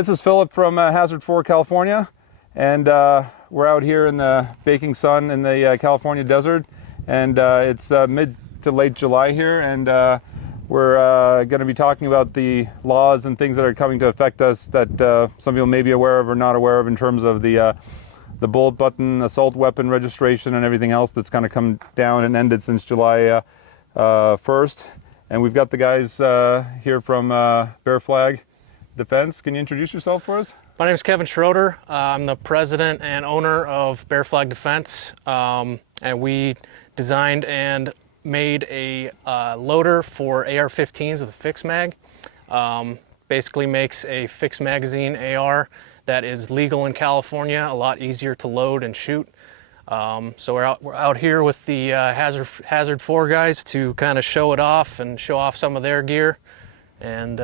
Hi, this is Philip from Hazard 4, California, and we're out here in the baking sun in the California desert, and it's mid to late July here, and we're going to be talking about the laws and things that are coming to affect us that some people may be aware of or not aware of in terms of the bullet button, assault weapon registration, and everything else that's kind of come down and ended since July 1st. And we've got the guys here from Bear Flag Defense. Can you introduce yourself for us? My name is Kevin Schroeder. I'm the president and owner of Bear Flag Defense, and we designed and made a loader for AR-15s with a fixed mag. Basically makes a fixed magazine AR that is legal in California, a lot easier to load and shoot. So we're out here with the Hazard 4 guys to kind of show it off and show off some of their gear. And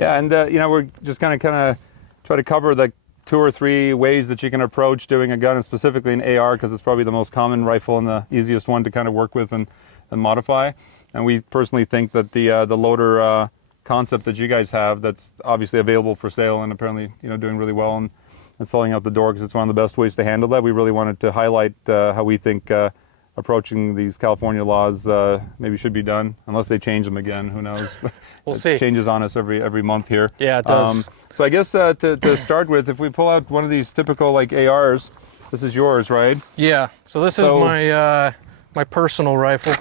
we're just kind of try to cover the 2 or 3 ways that you can approach doing a gun, and specifically an AR, because it's probably the most common rifle and the easiest one to kind of work with and modify. And we personally think that the loader concept that you guys have, that's obviously available for sale and apparently doing really well and selling out the door, because it's one of the best ways to handle that. We really wanted to highlight how we think approaching these California laws maybe should be done, unless they change them again. Who knows? We'll see. It changes on us every month here. Yeah, it does. So I guess to start with, if we pull out one of these typical like ARs, this is yours, right? Yeah. So this is my personal rifle.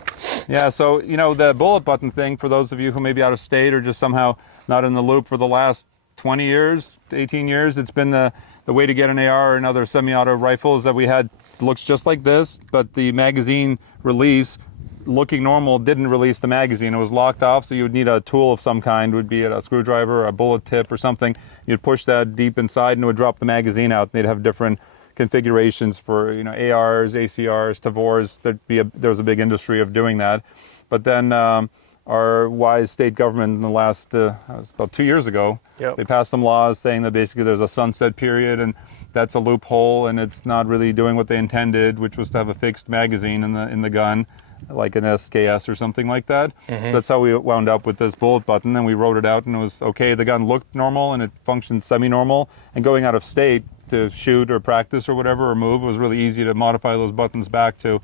Yeah. So the bullet button thing, for those of you who may be out of state or just somehow not in the loop, for the last 20 years, 18 years, it's been the way to get an AR or another semi-auto rifle is that we had, looks just like this, but the magazine release, looking normal, didn't release the magazine. It was locked off, so you would need a tool of some kind, would be a screwdriver, or a bullet tip or something. You'd push that deep inside and it would drop the magazine out. They'd have different configurations for ARs, ACRs, Tavors. There was a big industry of doing that. But then our wise state government in the last, about 2 years ago, They passed some laws saying that basically there's a sunset period, and that's a loophole, and it's not really doing what they intended, which was to have a fixed magazine in the gun, like an SKS or something like that. So that's how we wound up with this bullet button, and we wrote it out, and it was okay. The gun looked normal, and it functioned semi-normal, and going out of state to shoot or practice or whatever, or move, it was really easy to modify those buttons back to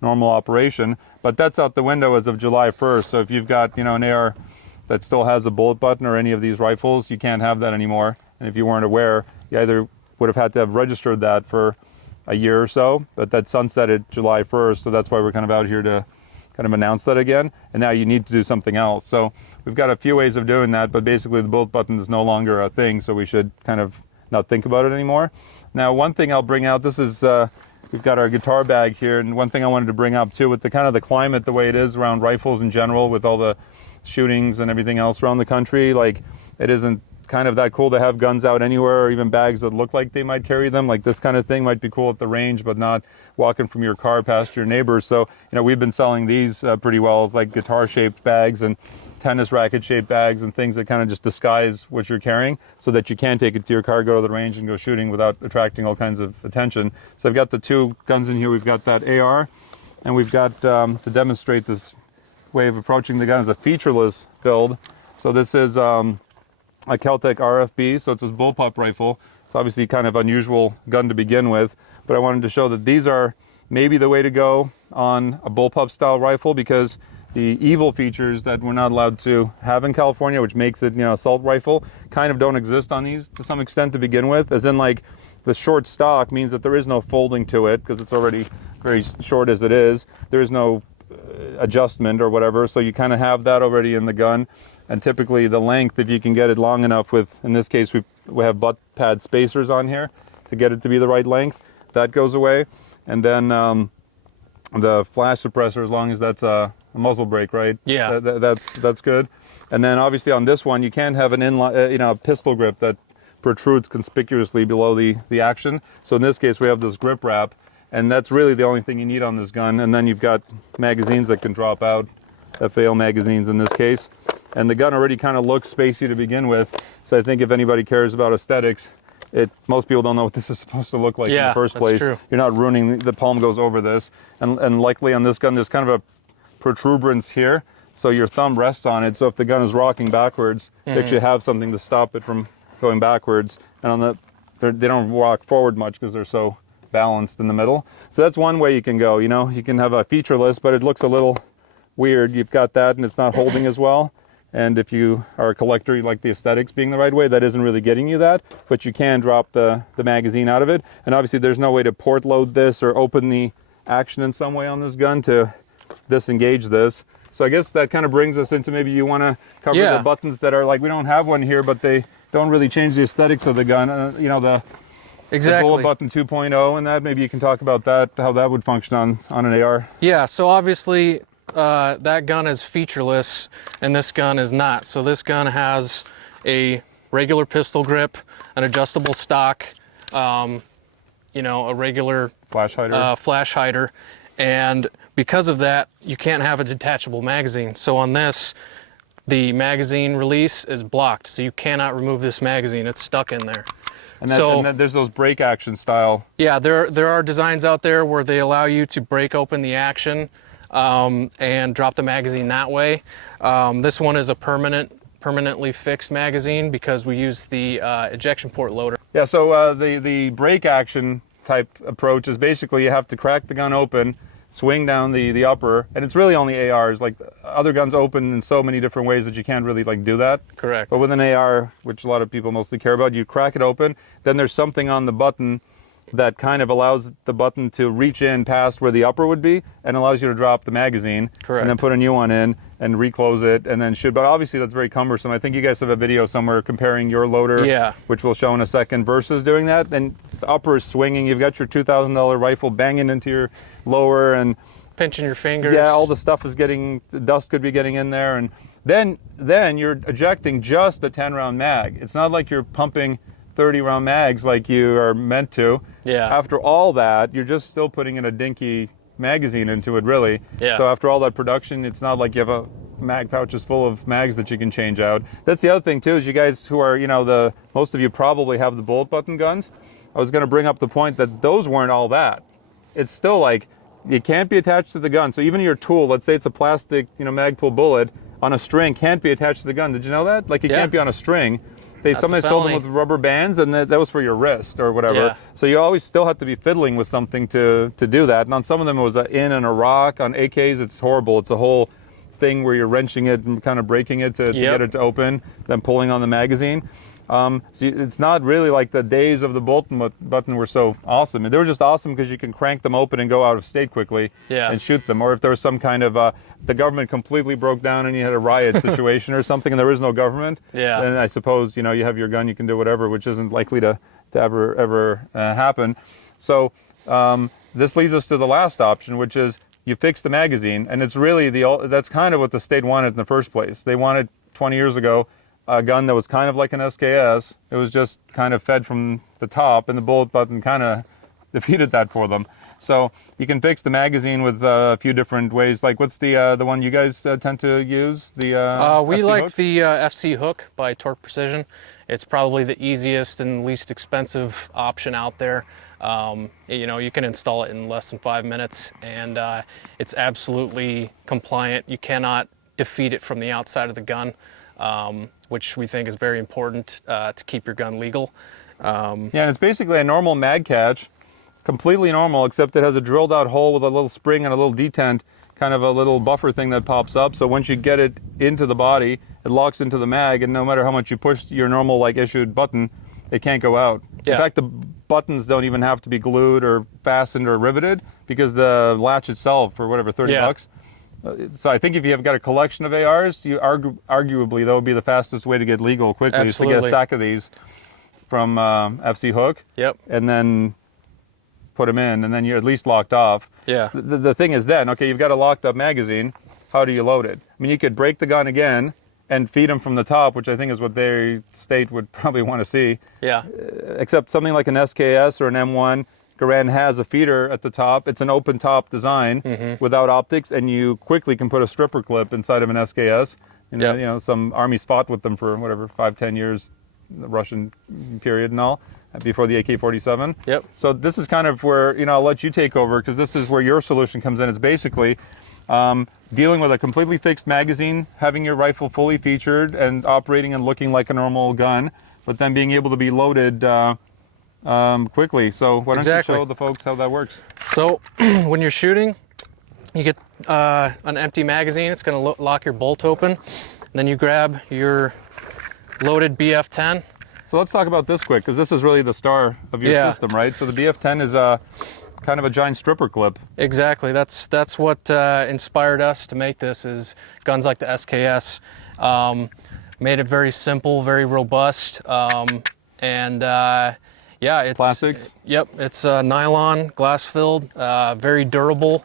normal operation. But that's out the window as of July 1st. So if you've got an AR that still has a bullet button or any of these rifles, you can't have that anymore. And if you weren't aware, you either would have had to have registered that for a year or so, but that sunsetted July 1st. So that's why we're kind of out here to kind of announce that again. And now you need to do something else. So we've got a few ways of doing that, but basically the bullet button is no longer a thing. So we should kind of not think about it anymore. Now, one thing I'll bring out, this is, we've got our guitar bag here, and one thing I wanted to bring up too, with the kind of the climate the way it is around rifles in general, with all the shootings and everything else around the country, like it isn't kind of that cool to have guns out anywhere, or even bags that look like they might carry them. Like this kind of thing might be cool at the range, but not walking from your car past your neighbors. So we've been selling these pretty well as like guitar shaped bags and tennis racket shaped bags and things that kind of just disguise what you're carrying, so that you can take it to your car, go to the range and go shooting without attracting all kinds of attention. So I've got the 2 guns in here. We've got that AR, and we've got to demonstrate this way of approaching the gun as a featureless build. So this is a Kel-Tec RFB, so it's a bullpup rifle. It's obviously kind of unusual gun to begin with, but I wanted to show that these are maybe the way to go on a bullpup style rifle, because the evil features that we're not allowed to have in California, which makes it assault rifle, kind of don't exist on these to some extent to begin with, as in like the short stock means that there is no folding to it, because it's already very short as it is. There is no adjustment or whatever, so you kind of have that already in the gun. And typically the length, if you can get it long enough, with, in this case, we have butt pad spacers on here to get it to be the right length, that goes away. And then the flash suppressor, as long as that's a muzzle brake, right? Yeah. That's good. And then obviously on this one, you can't have an inline, pistol grip that protrudes conspicuously below the action. So in this case, we have this grip wrap, and that's really the only thing you need on this gun. And then you've got magazines that can drop out, FAL magazines in this case. And the gun already kind of looks spacey to begin with. So I think if anybody cares about aesthetics, most people don't know what this is supposed to look like in the first place. True. You're not ruining, the palm goes over this. And likely on this gun, there's kind of a protuberance here. So your thumb rests on it. So if the gun is rocking backwards, you actually have something to stop it from going backwards, and on they don't walk forward much because they're so balanced in the middle. So that's one way you can go. You know, you can have a featureless, but it looks a little weird. You've got that, and it's not holding as well. And if you are a collector, you like the aesthetics being the right way, that isn't really getting you that, but you can drop the magazine out of it. And obviously there's no way to port load this or open the action in some way on this gun to disengage this. So I guess that kind of brings us into maybe you want to cover the buttons that are like, we don't have one here, but they don't really change the aesthetics of the gun. You know, the bullet button 2.0 and that, maybe you can talk about that, how that would function on an AR. Yeah, so obviously that gun is featureless and this gun is not. So this gun has a regular pistol grip, an adjustable stock, you know, a regular flash hider, and because of that, you can't have a detachable magazine. So on this, the magazine release is blocked, so you cannot remove this magazine. It's stuck in there. And then there's those break action style. Yeah, there are designs out there where they allow you to break open the action and drop the magazine that way. This one is a permanently fixed magazine because we use the ejection port loader. Yeah, so the break action type approach is basically you have to crack the gun open, swing down the upper, and it's really only ARs. Like other guns open in so many different ways that you can't really like do that. Correct. But with an AR, which a lot of people mostly care about, you crack it open, then there's something on the button that kind of allows the button to reach in past where the upper would be and allows you to drop the magazine. Correct. And then put a new one in and reclose it and then shoot. But obviously that's very cumbersome. I think you guys have a video somewhere comparing your loader, which we'll show in a second, versus doing that. Then the upper is swinging. You've got your $2,000 rifle banging into your lower and pinching your fingers. Yeah, all the stuff is the dust could be getting in there. And then you're ejecting just a 10-round mag. It's not like you're pumping 30-round mags like you are meant to. Yeah. After all that, you're just still putting in a dinky magazine into it, really. Yeah. So after all that production, it's not like you have a mag pouches full of mags that you can change out. That's the other thing too, is you guys who are, you know, most of you probably have the bullet button guns. I was going to bring up the point that those weren't all that. It's still like, it can't be attached to the gun. So even your tool, let's say it's a plastic, you know, Magpul bullet on a string, can't be attached to the gun. Did you know that? Like it can't be on a string. Somebody sold them with rubber bands, and that was for your wrist or whatever. Yeah. So you always still have to be fiddling with something to do that. And on some of them, it was in and a rock. On AKs, it's horrible. It's a whole thing where you're wrenching it and kind of breaking it to get it to open, then pulling on the magazine. So it's not really like the days of the bullet button were so awesome. They were just awesome because you can crank them open and go out of state quickly and shoot them. Or if there was some kind of the government completely broke down and you had a riot situation or something and there is no government, then I suppose, you know, you have your gun, you can do whatever, which isn't likely to ever happen. So this leads us to the last option, which is you fix the magazine, and it's really that's kind of what the state wanted in the first place. They wanted 20 years ago a gun that was kind of like an SKS. It was just kind of fed from the top, and the bullet button kind of defeated that for them. So you can fix the magazine with a few different ways. Like what's the one you guys tend to use? The we FC like hook? the FC hook by Torque Precision. It's probably the easiest and least expensive option out there. You know, you can install it in less than 5 minutes, and it's absolutely compliant. You cannot defeat it from the outside of the gun, which we think is very important to keep your gun legal. Yeah, and it's basically a normal mag catch, completely normal, except it has a drilled out hole with a little spring and a little detent, kind of a little buffer thing that pops up. So once you get it into the body, it locks into the mag, and no matter how much you push your normal like issued button, it can't go out. In fact, the buttons don't even have to be glued or fastened or riveted because the latch itself for whatever, 30 bucks. So I think if you have got a collection of ARs, you arguably that would be the fastest way to get legal quickly is to get a stack of these from FC Hook. And then put them in, and then you're at least locked off. So the thing is then, okay, you've got a locked up magazine. How do you load it? I mean, you could break the gun again and feed them from the top, which I think is what their state would probably want to see. Except something like an SKS or an M1, Garand has a feeder at the top. It's an open top design without optics, and you quickly can put a stripper clip inside of an SKS. You know, some armies fought with them for whatever 5-10 years, the Russian period and all, before the AK-47. So this is kind of where, you know, I'll let you take over because this is where your solution comes in. It's basically dealing with a completely fixed magazine, having your rifle fully featured and operating and looking like a normal gun, but then being able to be loaded quickly. So why don't you show the folks how that works? So when you're shooting, you get an empty magazine. It's going to lock your bolt open. And then you grab your loaded BF-10. So let's talk about this quick, because this is really the star of your system, right? So the BF-10 is kind of a giant stripper clip. Exactly. That's what inspired us to make this, is guns like the SKS. Made it very simple, very robust, and yeah, it's plastics. Yep, it's nylon, glass filled, very durable.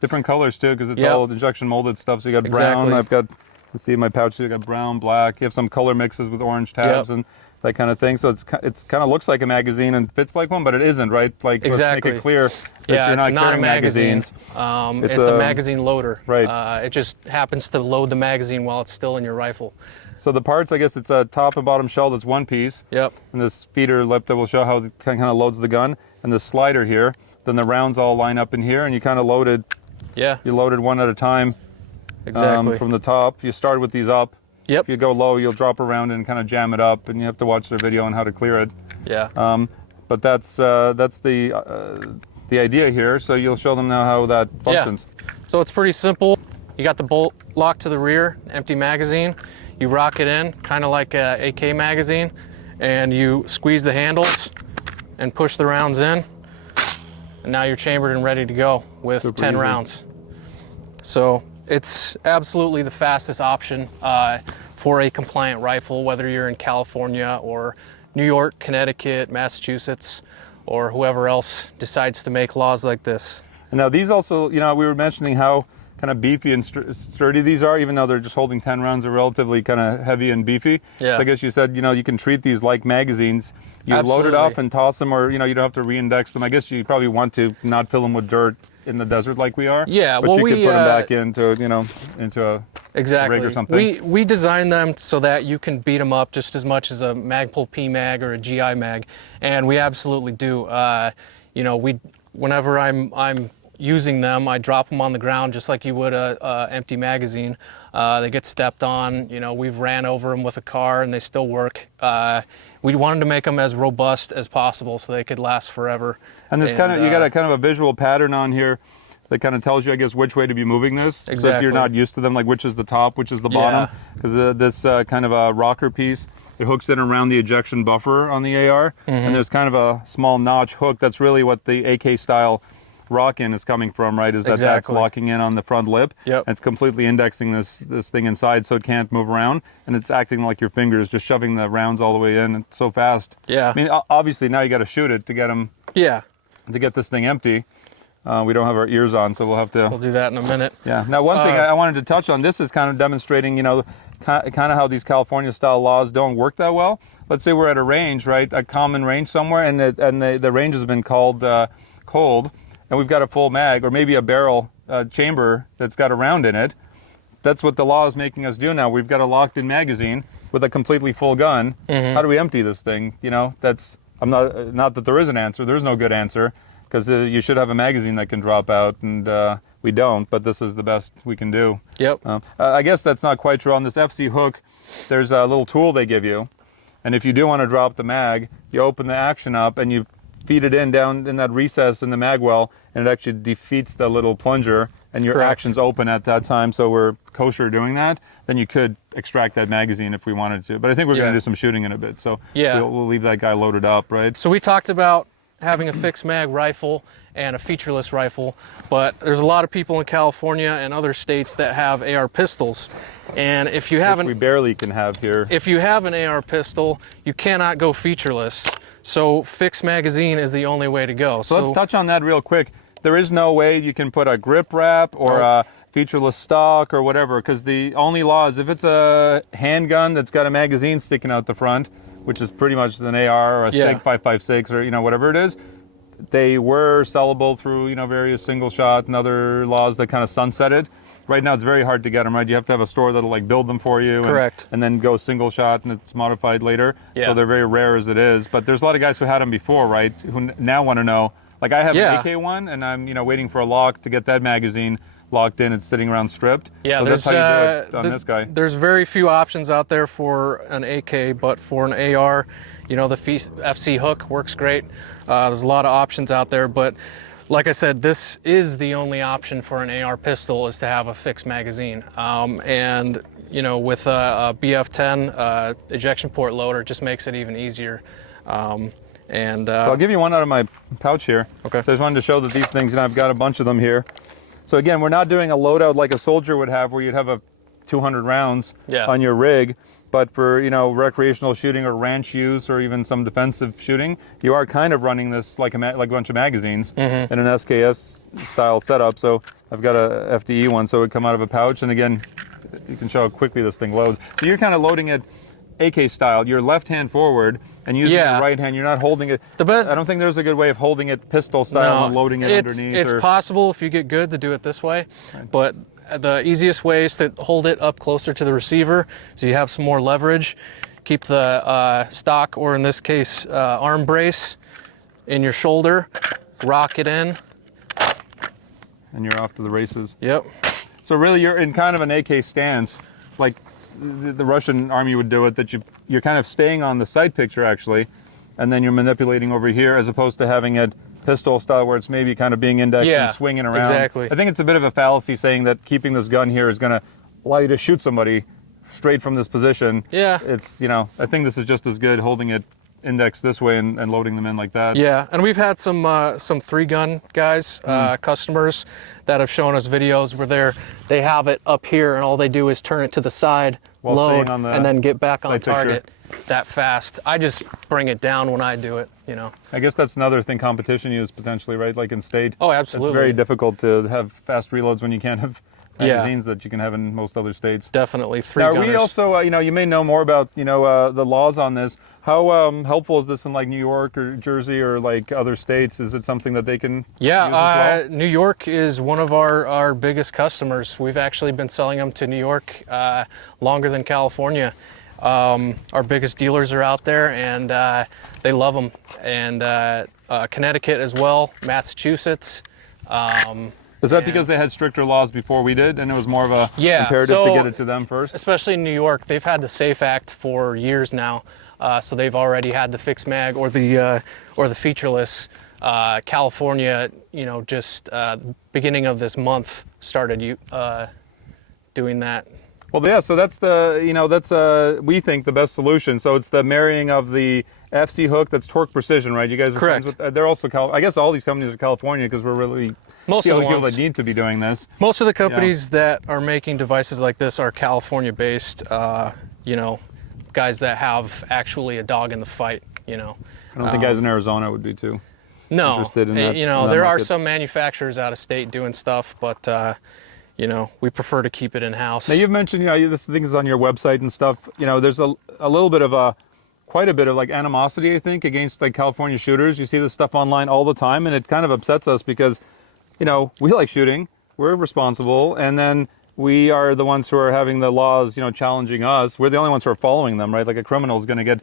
Different colors too, because it's all injection molded stuff. So you got brown. I've got, let's see in my pouch, you got brown, black. You have some color mixes with orange tabs and that kind of thing. So it's kind of looks like a magazine and fits like one, but it isn't, right? Like let's make it clear that you're not carrying magazines. It's a magazine loader. Right. It just happens to load the magazine while it's still in your rifle. So the parts, I guess it's a top and bottom shell that's one piece. Yep. And this feeder lip that will show how it kind of loads the gun, and this slider here. Then the rounds all line up in here, and you kind of loaded. Yeah. You loaded one at a time. Exactly. From the top, you start with these up. Yep. If you go low, you'll drop around and kind of jam it up, and you have to watch their video on how to clear it. Yeah. But that's the idea here. So you'll show them now how that functions. Yeah. So it's pretty simple. You got the bolt locked to the rear, empty magazine. You rock it in, kind of like a AK magazine, and you squeeze the handles and push the rounds in. And now you're chambered and ready to go with Super 10 easy. rounds. So it's absolutely the fastest option for a compliant rifle, whether you're in California or New York, Connecticut, Massachusetts, or whoever else decides to make laws like this. And now these also, we were mentioning how kind of beefy and sturdy these are, even though they're just holding 10 rounds. They're relatively kind of heavy and beefy. Yeah. So I guess you said, you can treat these like magazines. You load it off and toss them, or, you don't have to re-index them. I guess you probably want to not fill them with dirt in the desert like we are. Yeah, but well, you we could put them back into a exactly. rig or something. We designed them so that you can beat them up just as much as a Magpul P mag or a GI mag, and we absolutely do. Whenever I'm using them, I drop them on the ground just like you would a empty magazine. They get stepped on. We've ran over them with a car and they still work. We wanted to make them as robust as possible so they could last forever. And it's kind of, you got a kind of a visual pattern on here that kind of tells you, I guess, which way to be moving this. Exactly. So if you're not used to them, like which is the top, which is the bottom, because this kind of a rocker piece, it hooks in around the ejection buffer on the AR, and there's kind of a small notch hook. That's really what the AK style rock-in is coming from, right? Is that that's locking in on the front lip. Yep. And it's completely indexing this thing inside so it can't move around, and it's acting like your fingers, just shoving the rounds all the way in. It's so fast. Yeah. I mean, obviously now you got to shoot it to get them. Yeah. To get this thing empty. We don't have our ears on, so we'll have to. We'll do that in a minute. Yeah. Now, one thing I wanted to touch on, this is kind of demonstrating, kind of how these California-style laws don't work that well. Let's say we're at a range, right, a common range somewhere, and the range has been called cold, and we've got a full mag, or maybe a barrel chamber that's got a round in it. That's what the law is making us do now. We've got a locked-in magazine with a completely full gun. How do we empty this thing? That's not that there is an answer. There's no good answer, because you should have a magazine that can drop out, and we don't. But this is the best we can do. Yep. I guess that's not quite true. On this FC hook, there's a little tool they give you, and if you do want to drop the mag, you open the action up and you feed it in down in that recess in the mag well, and it actually defeats the little plunger, and your action's open at that time. So we're kosher doing that. Then you could extract that magazine if we wanted to. But I think we're going to do some shooting in a bit. So we'll leave that guy loaded up, right? So we talked about having a fixed mag rifle and a featureless rifle, but there's a lot of people in California and other states that have AR pistols. And if you haven't, we barely can have here. If you have an AR pistol, you cannot go featureless. So fixed magazine is the only way to go. So let's touch on that real quick. There is no way you can put a grip wrap or a featureless stock or whatever, because the only law is if it's a handgun that's got a magazine sticking out the front, which is pretty much an AR or a SIG 5.56 or whatever it is. They were sellable through various single shot and other laws that kind of sunsetted. Right now it's very hard to get them, right? You have to have a store that'll build them for you. Correct. And then go single shot and it's modified later. Yeah. So they're very rare as it is. But there's a lot of guys who had them before, right? Who now want to know. Like I have an AK one and I'm waiting for a lock to get that magazine locked in. It's sitting around stripped. Yeah, so there's that's how you do it on this guy. There's very few options out there for an AK, but for an AR, the FC hook works great. There's a lot of options out there, but like I said, this is the only option for an AR pistol, is to have a fixed magazine. And with a BF10 ejection port loader, it just makes it even easier. So I'll give you one out of my pouch here. Okay. So I just wanted to show that these things, I've got a bunch of them here. So again, we're not doing a loadout like a soldier would have, where you'd have 200 rounds on your rig. But for recreational shooting or ranch use or even some defensive shooting, you are kind of running this like a bunch of magazines in an SKS style setup. So I've got a FDE one, so it would come out of a pouch. And again, you can show how quickly this thing loads. So you're kind of loading it AK style. Your left hand forward and using your right hand. You're not holding it. I don't think there's a good way of holding it pistol style and loading it underneath. It's possible if you get good to do it this way, but the easiest way is to hold it up closer to the receiver so you have some more leverage. Keep the stock, or in this case, arm brace in your shoulder, rock it in. And you're off to the races. Yep. So really you're in kind of an AK stance, like the Russian army would do it, that you're kind of staying on the sight picture actually, and then you're manipulating over here, as opposed to having it pistol style where it's maybe kind of being indexed and swinging around. Exactly. I think it's a bit of a fallacy saying that keeping this gun here is going to allow you to shoot somebody straight from this position. Yeah. It's, I think this is just as good holding it indexed this way and loading them in like that. Yeah, and we've had some 3-gun guys, customers, that have shown us videos where they have it up here and all they do is turn it to the side, while load, on and then get back on picture. target that fast. I just bring it down when I do it, I guess that's another thing competition use potentially, right? Like in state. Oh, absolutely. It's very difficult to have fast reloads when you can't have magazines that you can have in most other states. Definitely 3-gunners. Now we also, you may know more about, the laws on this. How helpful is this in like New York or Jersey or like other states? Is it something that they can use as well? New York is one of our biggest customers. We've actually been selling them to New York longer than California. Our biggest dealers are out there, and they love them. And Connecticut as well, Massachusetts. Is that because they had stricter laws before we did, and it was more of a imperative to get it to them first? Especially in New York, they've had the SAFE Act for years now, so they've already had the fixed mag or the featureless. California, just beginning of this month started doing that. Well, yeah. So that's we think the best solution. So it's the marrying of the FC hook that's torque precision, right? You guys are correct. Friends with, they're also I guess all these companies are California because we're really most of the people ones that need to be doing this. Most of the companies that are making devices like this are California based. Guys that have actually a dog in the fight. I don't think guys in Arizona would be too interested in that. There are some manufacturers out of state doing stuff, but we prefer to keep it in house. Now you've mentioned, this thing is on your website and stuff. There's a little bit of quite a bit of like animosity, I think, against like California shooters. You see this stuff online all the time, and it kind of upsets us because, we like shooting, we're responsible, and then we are the ones who are having the laws, challenging us. We're the only ones who are following them, right? Like a criminal is going to get,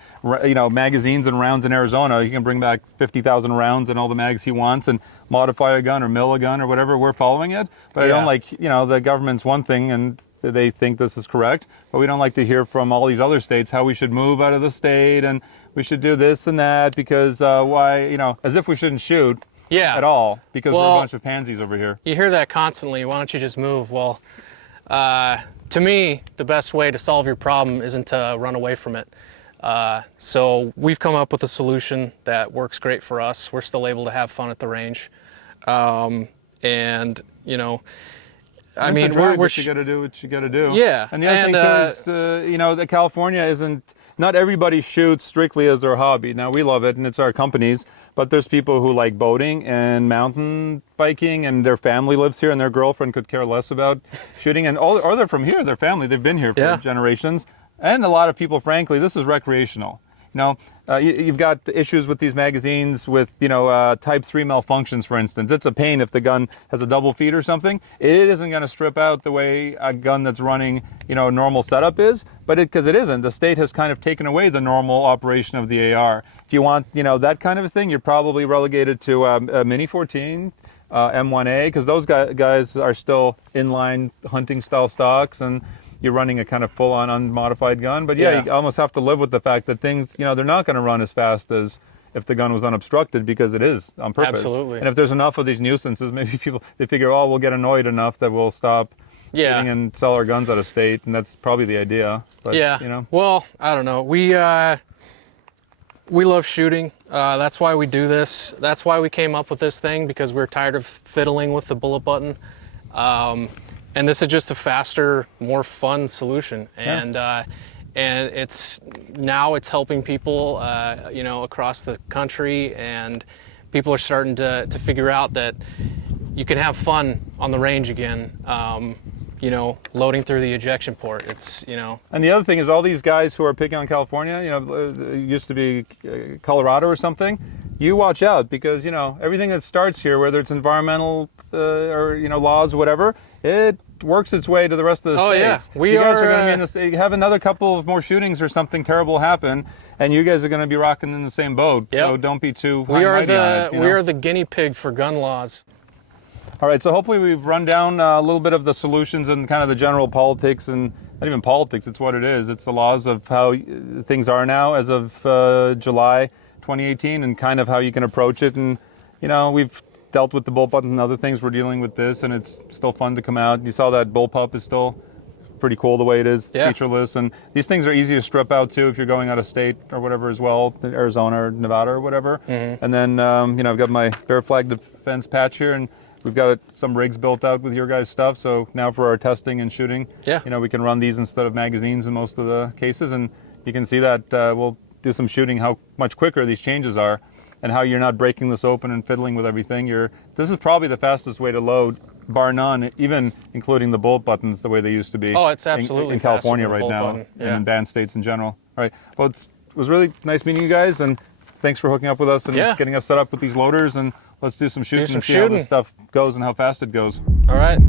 magazines and rounds in Arizona. He can bring back 50,000 rounds and all the mags he wants and modify a gun or mill a gun or whatever. We're following it. But I don't like, the government's one thing and they think this is correct. But we don't like to hear from all these other states how we should move out of the state and we should do this and that because why, as if we shouldn't shoot at all because we're a bunch of pansies over here. You hear that constantly. Why don't you just move? Well, to me, the best way to solve your problem isn't to run away from it. So we've come up with a solution that works great for us. We're still able to have fun at the range. I mean, what you got to do what you got to do. Yeah. And the other thing too is, that California isn't, not everybody shoots strictly as their hobby. Now we love it and it's our companies, but there's people who like boating and mountain biking and their family lives here and their girlfriend could care less about shooting or they're from here, their family, they've been here for generations. And a lot of people, frankly, this is recreational. You've got issues with these magazines with, type 3 malfunctions, for instance. It's a pain if the gun has a double feed or something. It isn't going to strip out the way a gun that's running, a normal setup is, but because it isn't. The state has kind of taken away the normal operation of the AR. If you want, that kind of a thing, you're probably relegated to a Mini 14, M1A, because those guys are still inline hunting style stocks, and you're running a kind of full-on unmodified gun. But yeah, you almost have to live with the fact that things, they're not going to run as fast as if the gun was unobstructed, because it is on purpose. Absolutely. And if there's enough of these nuisances, maybe they figure, oh, we'll get annoyed enough that we'll stop shooting and sell our guns out of state, and that's probably the idea. But, well, I don't know. We love shooting. That's why we do this. That's why we came up with this thing, because we're tired of fiddling with the bullet button. And this is just a faster, more fun solution. And it's helping people, across the country, and people are starting to figure out that you can have fun on the range again. Loading through the ejection port. And the other thing is, all these guys who are picking on California, it used to be Colorado or something. You watch out, because everything that starts here, whether it's environmental or laws, whatever, it works its way to the rest of the states. Yeah, you guys are going to be in this. Have another couple of more shootings or something terrible happen, and you guys are going to be rocking in the same boat. Yep. So don't be too. We are the guinea pig for gun laws. All right, so hopefully we've run down a little bit of the solutions and kind of the general politics, and not even politics, it's what it is. It's the laws of how things are now as of July 2018, and kind of how you can approach it. And, we've dealt with the bullet button and other things. We're dealing with this, and it's still fun to come out. You saw that bullpup is still pretty cool the way it is, featureless. And these things are easy to strip out, too, if you're going out of state or whatever as well, Arizona or Nevada or whatever. Mm-hmm. And then, I've got my Bear Flag Defense patch here, and we've got some rigs built out with your guys' stuff, so now for our testing and shooting, we can run these instead of magazines in most of the cases, and you can see that we'll do some shooting, how much quicker these changes are, and how you're not breaking this open and fiddling with everything. This is probably the fastest way to load, bar none, even including the bullet buttons the way they used to be. Oh, it's absolutely in California right now, button. and in banned states in general. All right, well, it was really nice meeting you guys, and thanks for hooking up with us and getting us set up with these loaders, and let's do some shooting and see how this stuff goes and how fast it goes. All right.